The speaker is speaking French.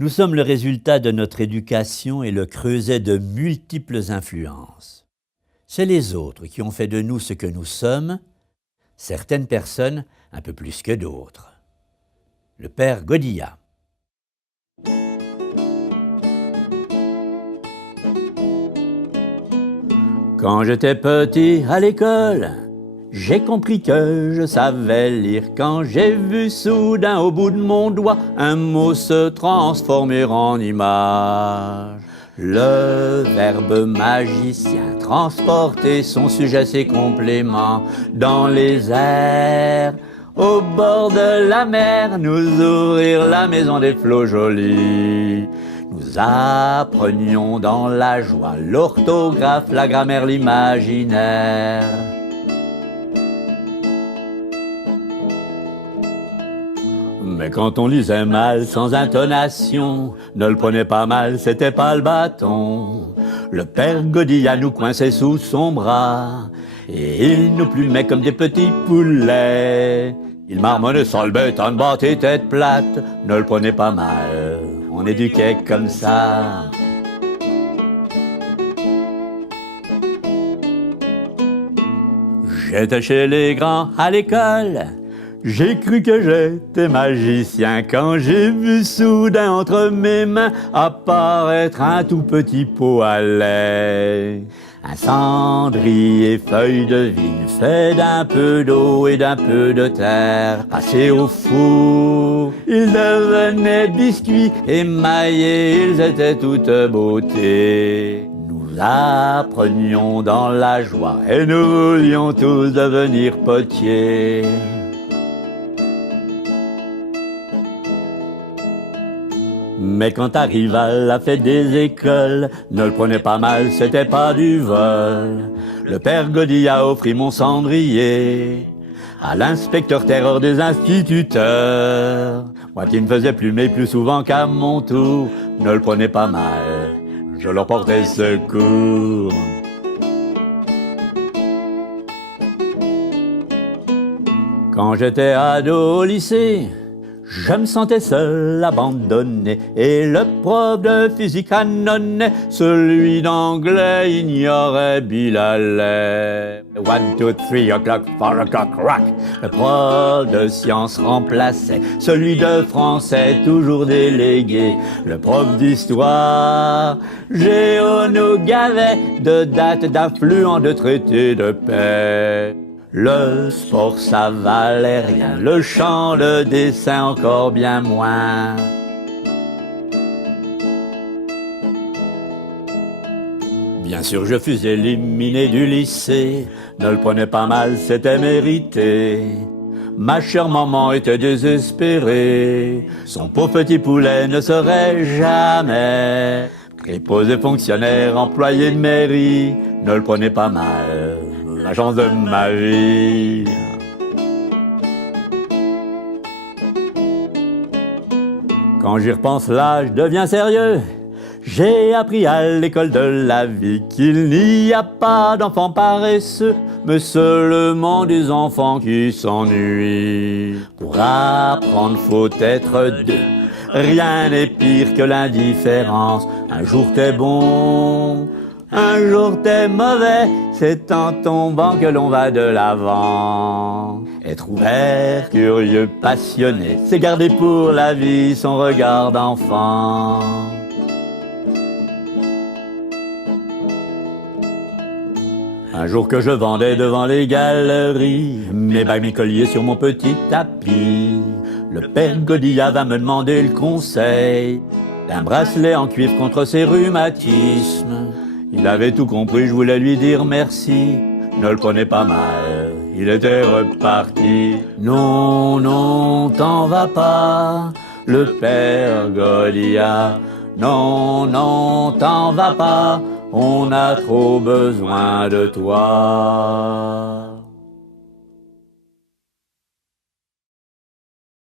Nous sommes le résultat de notre éducation et le creuset de multiples influences. C'est les autres qui ont fait de nous ce que nous sommes, certaines personnes un peu plus que d'autres. Le père Godilla. Quand j'étais petit à l'école, j'ai compris que je savais lire quand j'ai vu soudain au bout de mon doigt un mot se transformer en image. Le verbe magicien transporter son sujet, ses compléments dans les airs. Au bord de la mer, nous ouvrir la maison des flots jolis. Nous apprenions dans la joie l'orthographe, la grammaire, l'imaginaire. Mais quand on lisait mal, sans intonation, ne le prenez pas mal, c'était pas le bâton. Le père Godilla nous coinçait sous son bras, et il nous plumait comme des petits poulets. Il marmonnait sale bête, en bas tes têtes plates, ne le prenez pas mal, on éduquait comme ça. J'étais chez les grands à l'école. J'ai cru que j'étais magicien quand j'ai vu soudain entre mes mains apparaître un tout petit pot à lait. Un cendrier feuille de vigne fait d'un peu d'eau et d'un peu de terre. Passé au four, ils devenaient biscuits émaillés, ils étaient toute beauté. Nous apprenions dans la joie et nous voulions tous devenir potiers. Mais quand arriva la fête des écoles, ne le prenez pas mal, c'était pas du vol. Le père Godilla offrit mon cendrier à l'inspecteur terreur des instituteurs. Moi qui me faisais plumer plus souvent qu'à mon tour, ne le prenez pas mal, je leur portais secours. Quand j'étais ado au lycée, je me sentais seul, abandonné, et le prof de physique canonnait, celui d'anglais ignorait Bilalais. 1, 2, 3 o'clock, 4 o'clock, rock. Le prof de sciences remplaçait celui de français, toujours délégué. Le prof d'histoire, géo nous gavait de dates, d'affluents, de traités de paix. Le sport ça valait rien, le chant, le dessin encore bien moins. Bien sûr je fus éliminé du lycée, ne le prenez pas mal, c'était mérité. Ma chère maman était désespérée, son pauvre petit poulet ne serait jamais préposé fonctionnaire, employé de mairie, ne le prenez pas mal, la chance de ma vie. Quand j'y repense là, je deviens sérieux. J'ai appris à l'école de la vie qu'il n'y a pas d'enfants paresseux, mais seulement des enfants qui s'ennuient. Pour apprendre, faut être deux. Rien n'est pire que l'indifférence. Un jour t'es bon, un jour t'es mauvais, c'est en tombant que l'on va de l'avant. Être ouvert, curieux, passionné, c'est garder pour la vie son regard d'enfant. Un jour que je vendais devant les galeries mes bagues, mes colliers sur mon petit tapis, le père Godilla va me demander le conseil d'un bracelet en cuivre contre ses rhumatismes. Il avait tout compris, je voulais lui dire merci, ne le prenez pas mal, il était reparti. Non, non, t'en vas pas, le père Godilla. Non, non, t'en vas pas, on a trop besoin de toi.